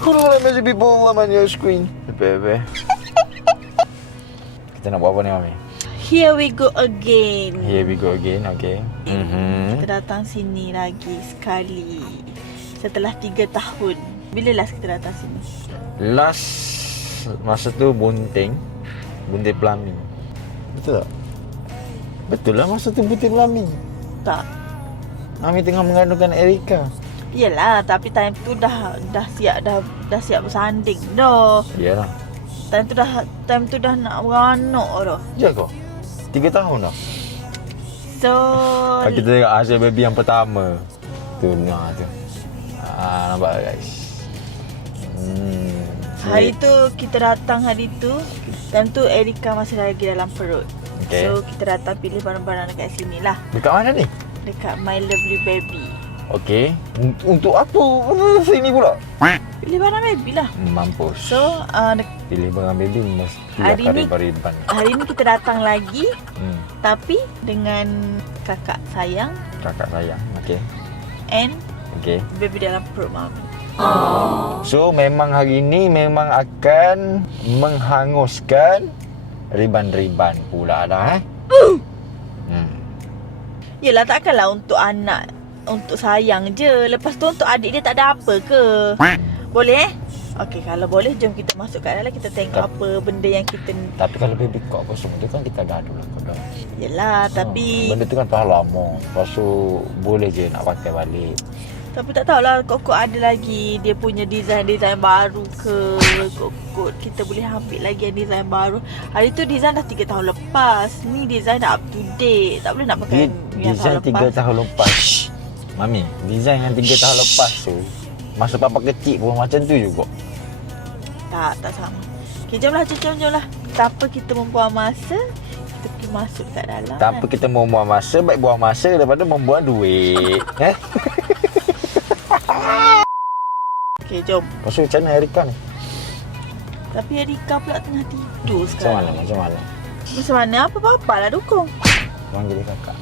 Kurang masih people on your screen. Bebe. Kita nak buat apa ni, Mami? Here we go again. Here we go again, okay. Kita datang sini lagi sekali setelah 3 tahun. Bila last kita datang sini? Last masa tu bunting plumbing. Betul tak? Betul lah masa tu bunting plumbing. Tak. Mami tengah mengandungkan Erika. Yelah, tapi time tu dah siap bersanding dah. Iyalah. Time tu dah nak beranak dah. Ya kau? 3 tahun dah. So Kita tengok hasil baby yang pertama. Tu dengar tu. Nampak tak, guys? hari tu kita datang hari tu. Time tu Erika masih lagi dalam perut. Okay. So kita datang pilih barang-barang dekat sini lah. Dekat mana ni? Dekat My Lovely Baby. Okey. Untuk apa sini pula? Pilih barang baby lah. Mampus. So Pilih barang baby mesti hari akan ni- riban-riban. hari ni kita datang lagi. Tapi dengan kakak sayang Kakak sayang. Okey. and Okey. baby dalam perut mami. So memang hari ni memang akan menghanguskan riban-riban pula dah Yelah, takkanlah untuk anak, untuk sayang je. Lepas tu untuk adik dia tak ada apa ke? Boleh Okey, kalau boleh jom kita masuk kat dalam. Kita tengok apa benda yang kita. Tapi kalau baby kau kosong tu kan kita gaduh lah kau dah. Yelah, tapi Benda tu kan dah lama. Lepas tu boleh je nak pakai balik. Tapi tak tahulah Kok ada lagi dia punya design baru ke. Kok kita boleh ambil lagi yang design baru. Hari tu design dah 3 tahun lepas. Ni design dah up to date. Tak boleh nak pakai yang Design tahun lepas. 3 tahun lepas. Mami, design yang 3 tahun lepas tu masa papa kecil pun macam tu juga. Tak sama. Okay, jomlah. Tanpa kita membuang masa, kita pergi masuk kat dalam. Tanpa kita membuang masa, baik buang masa daripada membuang duit. Okay, jom. Lepas tu macam mana Erika ni? Tapi Erika pula tengah tidur sekarang. Macam mana? Macam mana? Apa-apa lah dukung. Panggil dia kakak.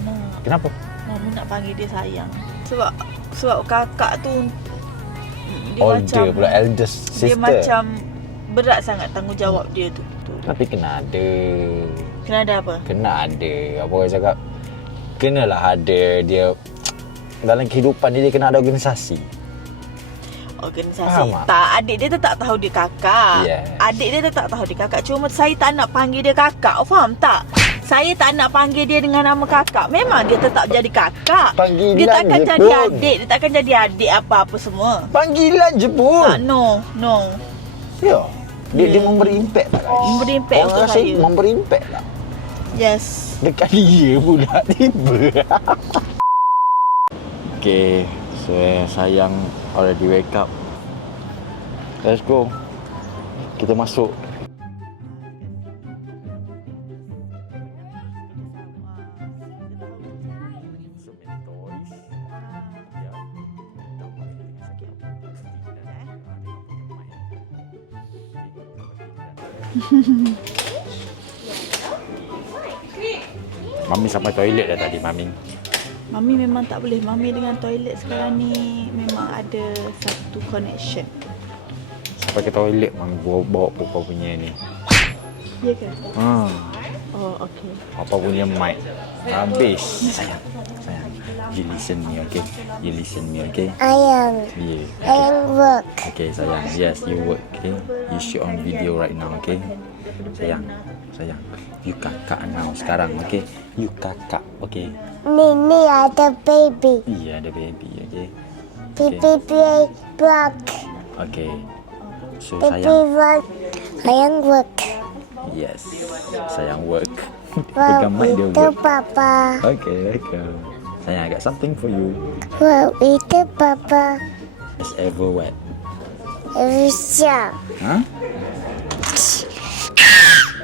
Mana? Kenapa? Mama nak panggil dia sayang. Sebab kakak tu dia Older pula, eldest sister. Dia macam berat sangat tanggungjawab dia tu. Tapi kena ada. Kena ada apa? Kena ada. Apa orang cakap? Kenalah ada dia. Dalam kehidupan dia kena ada organisasi. Organisasi. Faham tak? Tak, adik dia tetap tahu dia kakak. Yes. Adik dia tetap tahu dia kakak. Cuma saya tak nak panggil dia kakak. Faham tak? Saya tak nak panggil dia dengan nama kakak. Memang dia tetap jadi kakak. Panggilan Dia takkan je jadi pun. adik. Dia takkan jadi adik apa-apa semua. Panggilan je pun. Tak, no. Ya. Dia memberi impact tak, guys? Memberi impact Orang untuk rasa saya. memberi impact tak? Yes. Dekat dia pula tiba. Okay, so sayang already wake up. Let's go. Kita masuk. Mami sampai toilet dah tadi, Mami. Mami memang tak boleh. Mami dengan toilet sekarang ni memang ada satu connection. Sampai ke toilet Mami bawa Papa punya ni. Ya ke? Oh, okey. Papa punya mic. Habis. Sayang. You listen me, okay? You listen me, okay? Ayang. Yeah. Ayang work. Okay, sayang. Yes, you work, okay? You shoot on video right now, okay? Sayang. You kakak now sekarang, okay? You kakak, okay? Nini ada baby. Iya, ada baby, okay? Baby play block. Okay. So, Baby sayang. work. Ayang work. Yes. Sayang work. Wow, Pegang mic dia itu work. papa. Okay, welcome. Sayang, I got something for you. Wow, itu papa. It's ever wet. Risha. Huh?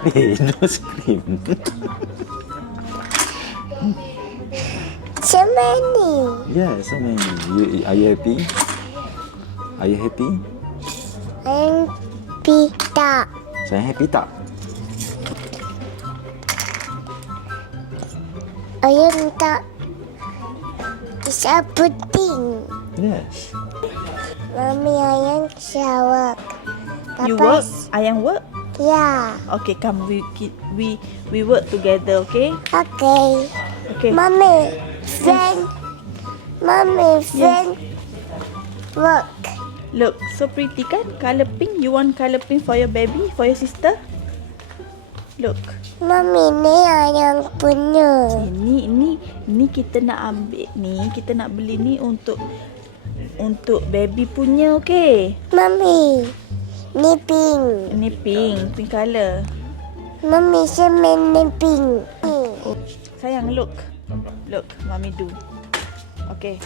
Hey, no scream. Macam ni. Yeah, so many. Are you happy? Are you happy? Ayang pita. Sayang happy tak? Ayang tak bisa puting. Yes. Mami ayang Shower. You work, ayang work. Yeah. Okay, come we work together, okay? Okay. Okay. Mommy, friend. Mommy, friend. Work. Look, so pretty kan? Color pink. You want color pink for your baby, for your sister? Look. Mommy, ni ayang punya. Ini kita nak ambil ni, kita nak beli ni untuk baby punya, okay? Mommy, ni pink. Ini pink color. Mommy, semen ni pink. Oh, sayang, look, mommy do. Okay,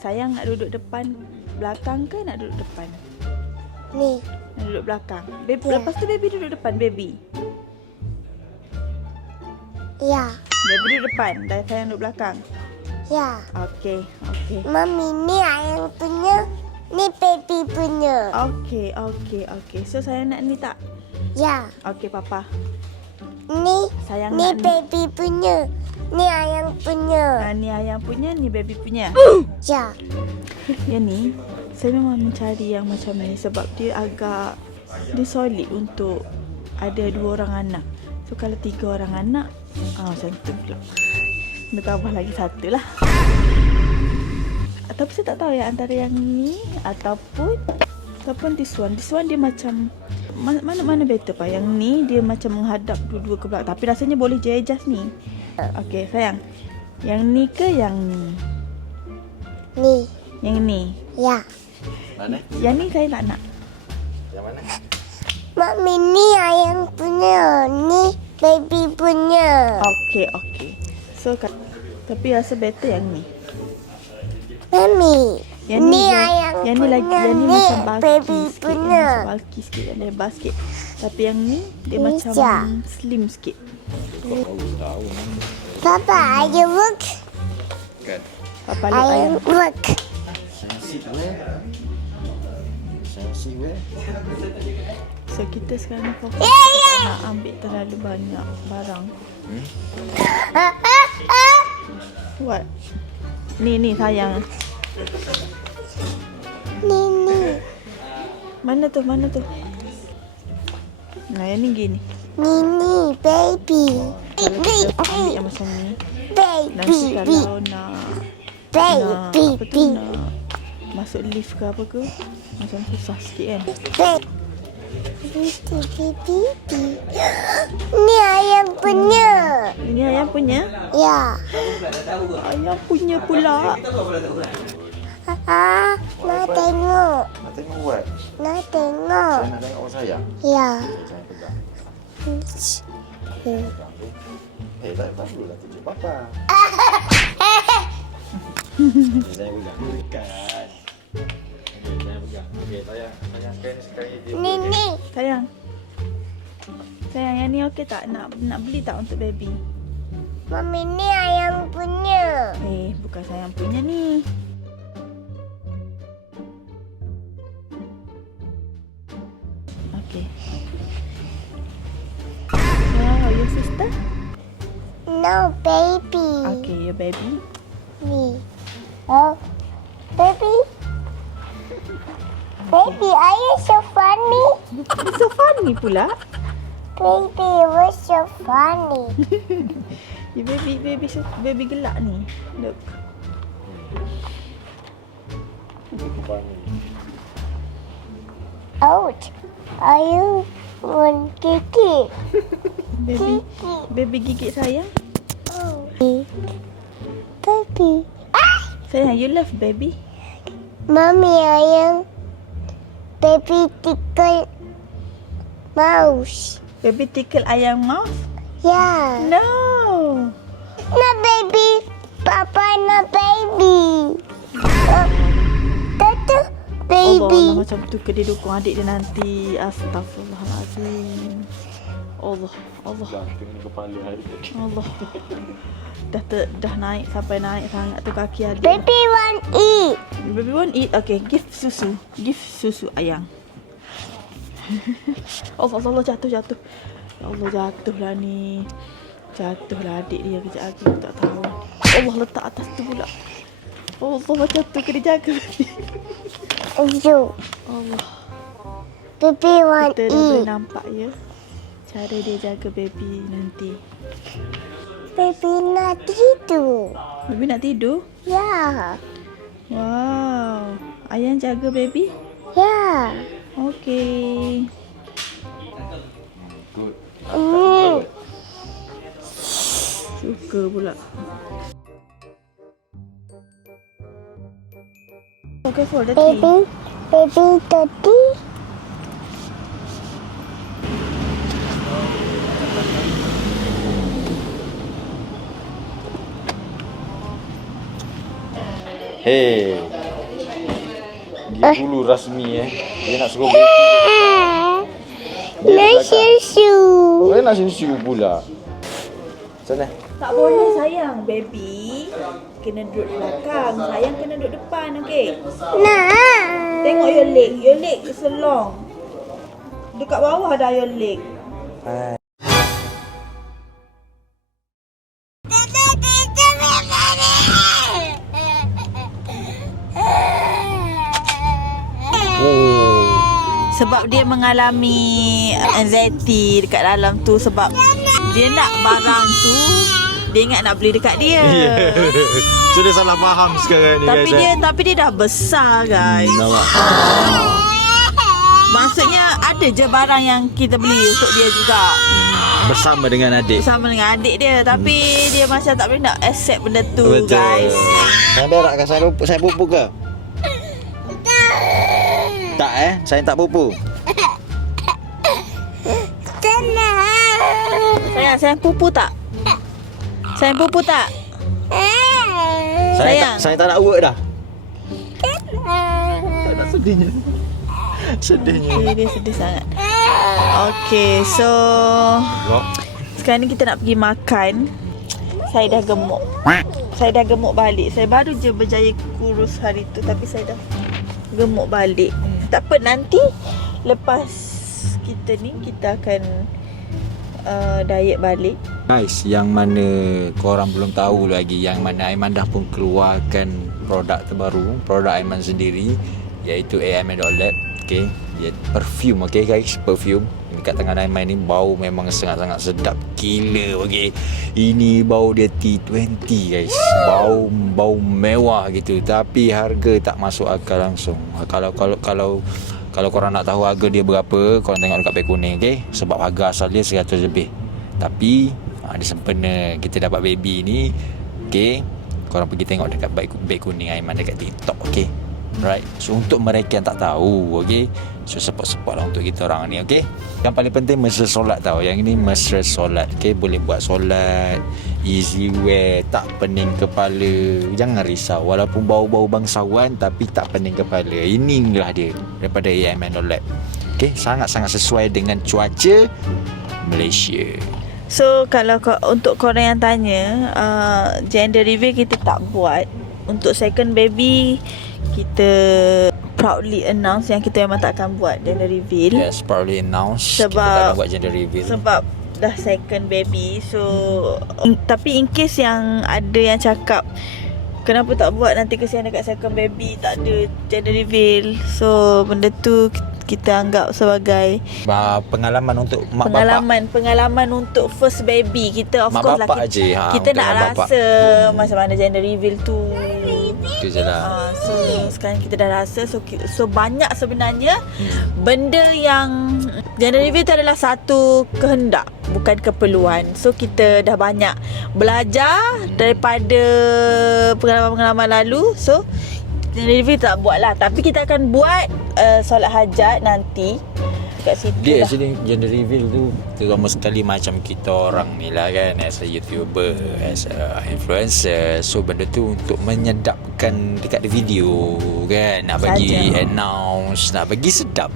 sayang nak duduk depan belakang ke nak duduk depan? Ni. Nak duduk belakang. Baby, Ya. lepas tu baby duduk depan, baby. Ya. Baby duduk depan dan sayang duduk belakang. Ya. Okay. Mommy, ni ayang punya. Ni baby punya. Okay. So sayang nak ni tak? Ya. Okay, papa. Ni. Sayang Ni nak ni. baby punya. Ni ayang punya. Ni ayang punya, ni baby punya. Ya. Yang ni, saya memang mencari yang macam ni sebab dia solid untuk ada 2 orang anak. So kalau 3 orang anak, macam tu pula. Dia tambah lagi 1 lah. Tapi saya tak tahu ya antara yang ni ataupun this one. This one dia macam mana better pak? Yang ni dia macam menghadap dua-dua ke belakang. Tapi rasanya boleh je adjust ni. Okey, sayang. Yang ni ke yang ni? Ni. Yang ni. Ya. Mana? Yang ni saya tak nak. Yang mana? Mommy, ni ayang punya. Ni baby punya. Okey. So tapi rasa better yang ni. Mommy, Yang ni ni ayang yang ni punya. lagi yang ni Ni macam bulky baby sikit. punya. Yang macam bulky sikit, yang lebar sikit. Tapi yang ni dia Bisa. macam slim sikit. Papa, ayang work. Kan. Papa look ayam. Ayang work. Sensi weh. So kita sekarang fokus nak ambil terlalu banyak barang. What? Ni sayang. Ni. Mana tu? Nah, yang ni gini. Ni, baby. Kalau kita ambil yang macam ni, nanti Baby. kalau nak apa tu, nak masuk lift ke apa ke, macam susah sikit kan. Baby. Ni ayam punya. Ini ayam punya. Ya. Ayam punya pula. Nak tengok. Nak tengok what? Nak tengok. Saya nak tengok saya. Ya. Saya pegang. Tak perlu lah tunjuk papa. Saya pegang. Dekat. Saya pegang. Okey, saya kan sekali dia. Ni. Sayang, yang ni okey tak? Nak beli tak untuk baby? Mami, ni ayam punya. Bukan sayang punya ni. Okey. Wow, your sister? No, baby. Okay, your baby. Me. Oh, baby. Baby, are you so funny? It's so funny pula. Baby, you're so funny. Your baby gelak ni. Look. Out. Are you one kiki? Baby gigit sayang. Oh. Baby. Sayang, you love baby. Mommy, ayam. Baby tickle mouse. Baby tickle ayam mouth? Yeah. No. No, baby. Papa, no, baby. Tatu, Allah, baby. macam tu ke dia dukung adik dia nanti. Astaghfirullahaladzim. Allah. Tengok kepala hari. Allah. Dah naik sampai naik sangat tu kaki adik. Baby want eat. Baby won't eat. Okay, give susu ayang. Allah jatuh. Ya Allah, jatuhlah ni. Jatuhlah adik dia kejap lagi, aku tak tahu. Allah letak atas tu pula. Allah, macam tu kena jaga. Ayo. Allah. Baby want Kita dah boleh eat. nampak ya cara dia jaga baby nanti. Baby nak tidur. Baby nak tidur? Ya. Wow. Ayah jaga baby? Ya. Okey. Suka pula. Okay, for the tea. Baby tadi. Hey. Dia dulu rasmi Dia nak suruh baby. Nak susu. Dia nak susu pula. Sana. Tak boleh sayang. Baby kena duduk belakang. Sayang kena duduk depan, okey? Nak. Tengok your leg. Your leg is long. Dekat bawah dah your leg. Sebab dia mengalami anxiety dekat dalam tu. Sebab dia nak barang tu, dia ingat nak beli dekat dia. So dia salah faham sekarang ni Tapi dia dah besar, guys. Nampak? Maksudnya ada je barang yang kita beli untuk dia juga. Bersama dengan adik. Bersama dengan adik dia. Tapi dia macam tak boleh nak accept benda tu, guys. Anda nak saya pupuk ke? Tak saya tak pupuk. Sayang pupu tak? Sayang pupu tak? Sayang. Saya tak nak work dah. Tak sedihnya. Dia sedih sangat. Okay, so sekarang ni kita nak pergi makan. Saya dah gemuk balik. Saya baru je berjaya kurus hari tu, tapi saya dah gemuk balik. Tak apa, nanti lepas kita ni kita akan diet balik. Guys, yang mana korang belum tahu lagi, yang mana Aiman dah pun keluarkan produk terbaru, produk Aiman sendiri, iaitu Aiman.lab. Okay, dia perfume. Okay guys, perfume dekat tangan Aiman ni bau memang sangat-sangat sedap gila. Okay, ini bau dia T20 guys, bau mewah gitu, tapi harga tak masuk akal langsung. Kalau korang nak tahu harga dia berapa, korang tengok dekat beg kuning. Okay, sebab harga asal dia 100 lebih, tapi dia sempena kita dapat baby ni. Okay, korang pergi tengok dekat beg kuning Aiman dekat TikTok. Okay, right. So untuk mereka yang tak tahu, okay, so support lah untuk kita orang ni. Okay, yang paling penting mesra solat tau. Yang ini mesra solat. Okay, boleh buat solat easy wear, tak pening kepala. Jangan risau, walaupun bau-bau bangsawan tapi tak pening kepala. Inilah dia daripada Aiman.lab. Okay, sangat-sangat sesuai dengan cuaca Malaysia. So kalau untuk korang yang tanya, gender reveal kita tak buat. Untuk second baby kita proudly announce yang kita memang tak akan buat gender reveal. Yes, proudly announce Sebab kita tak akan buat gender reveal. Sebab dah second baby. So tapi in case yang ada yang cakap kenapa tak buat, nanti kesian dekat second baby tak ada gender reveal. So benda tu kita anggap sebagai pengalaman untuk mak pengalaman untuk first baby kita. Of mak course lah kita nak rasa macam mana gender reveal tu. Itu je lah. So sekarang kita dah rasa. So banyak sebenarnya benda yang gender reveal tu adalah satu kehendak, bukan keperluan. So kita dah banyak belajar daripada pengalaman-pengalaman lalu. So gender reveal tak buat lah, tapi kita akan buat solat hajat nanti kat situ. Dia lah. actually gender reveal tu terutama sekali macam kita orang ni lah kan, as a YouTuber, as a influencer. So benda tu untuk menyedapkan dekat video kan, nak bagi announce, nak bagi sedap.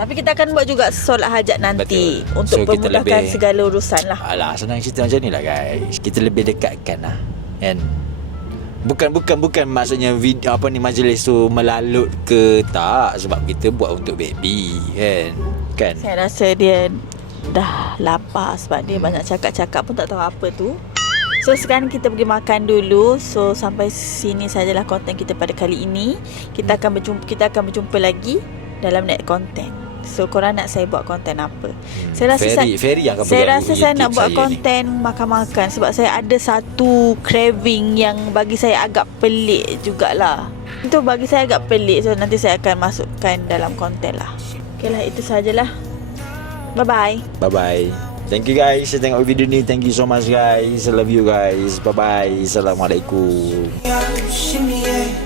Tapi kita akan buat juga solat hajat nanti. Betul. Untuk So, kita memudahkan lebih- segala urusan lah. Alah, senang cerita macam ni lah guys. Kita lebih dekatkan lah kan. Bukan maksudnya video apa ni majlis tu melalut ke, tak, sebab kita buat untuk baby kan. Saya rasa dia dah lapar sebab dia banyak cakap-cakap pun tak tahu apa tu. So sekarang kita pergi makan dulu. So sampai sini sajalah konten kita pada kali ini. Kita akan berjumpa lagi dalam next konten. So korang nak saya buat konten apa? Saya rasa Ferry yang akan saya pegang rasa saya nak YouTube buat saya ni. konten makan-makan. Sebab saya ada satu craving yang bagi saya agak pelik jugalah. Itu bagi saya agak pelik. So nanti saya akan masukkan dalam konten lah. Okay lah, itu sajalah. Bye-bye. Bye-bye. Thank you guys. Saya tengok video ni. Thank you so much guys. I love you guys. Bye-bye. Assalamualaikum. Shimmy, yeah.